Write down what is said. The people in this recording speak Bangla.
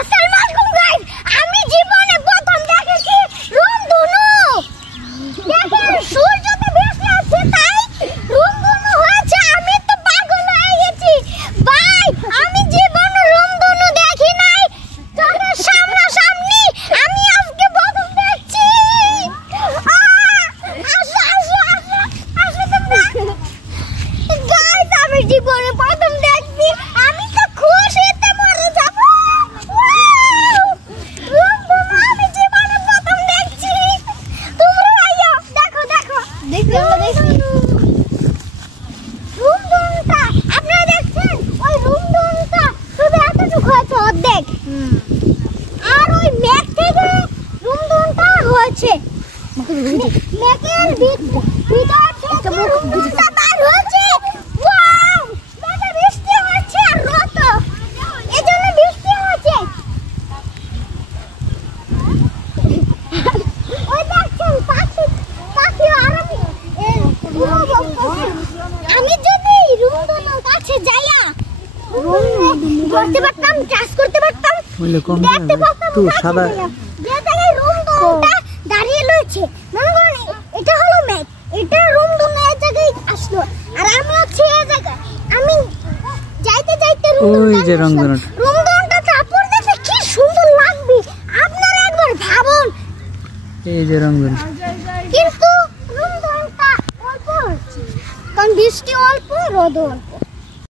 আসসালামু আলাইকুম গাইস, আমি জীবনে প্রথম দেখেছি রংধনু। দেখেন সূর্যতে ভেসে আছে তাই রংধনু হয়েছে। আমি তো পাগল হয়ে গেছি ভাই, আমি জীবনে রংধনু দেখি নাই, চোখের সামনাসামনি আমি আজকে প্রথম দেখছি। গাইস আমি জীবনে প্রথম দেখছি, আমি তো খুশিতে মরে যাব। আমি জীবনে প্রথম দেখছি, তোমরা আইও দেখো দেখো দেখো দেখি রংধনুটা। আপনারা দেখছেন ওই রংধনুটা শুধু এতটুকু হয়েছে অর্ধেক, আর ওই মেঘ থেকে রংধনুটা হয়েছে। মেঘের ভিতর থেকে রংধনুটা বাইর হয়েছে। ওয়াও, মেঘে বৃষ্টি হচ্ছে আর রোদ, এজন্য বৃষ্টি হচ্ছে। ওই দেখছেন পাখি পাখি আর আমি যদি রংধনুর কাছে যাইয়া ধরতে পারতাম, টাচ করতে পারতাম, দেখতে পারতাম তো সাদা যে জায়গায় রংধনুটা দাঁড়িয়ে রয়েছে। মনে করেন এটা হলো মেঘ, এটা রংধনু এই জায়গায় আসলো, আর আমি হচ্ছে এই জায়গায়। আমি যাইতে যাইতে ওই যে রংধনুটা কাপড় দেখে কি সুন্দর লাগবে, আপনারা একবার ভাবুন। এই যে রংধনু, কিন্তু রংধনুটা অল্প হচ্ছে, কারণ বৃষ্টি অল্প, রোদ অল্প।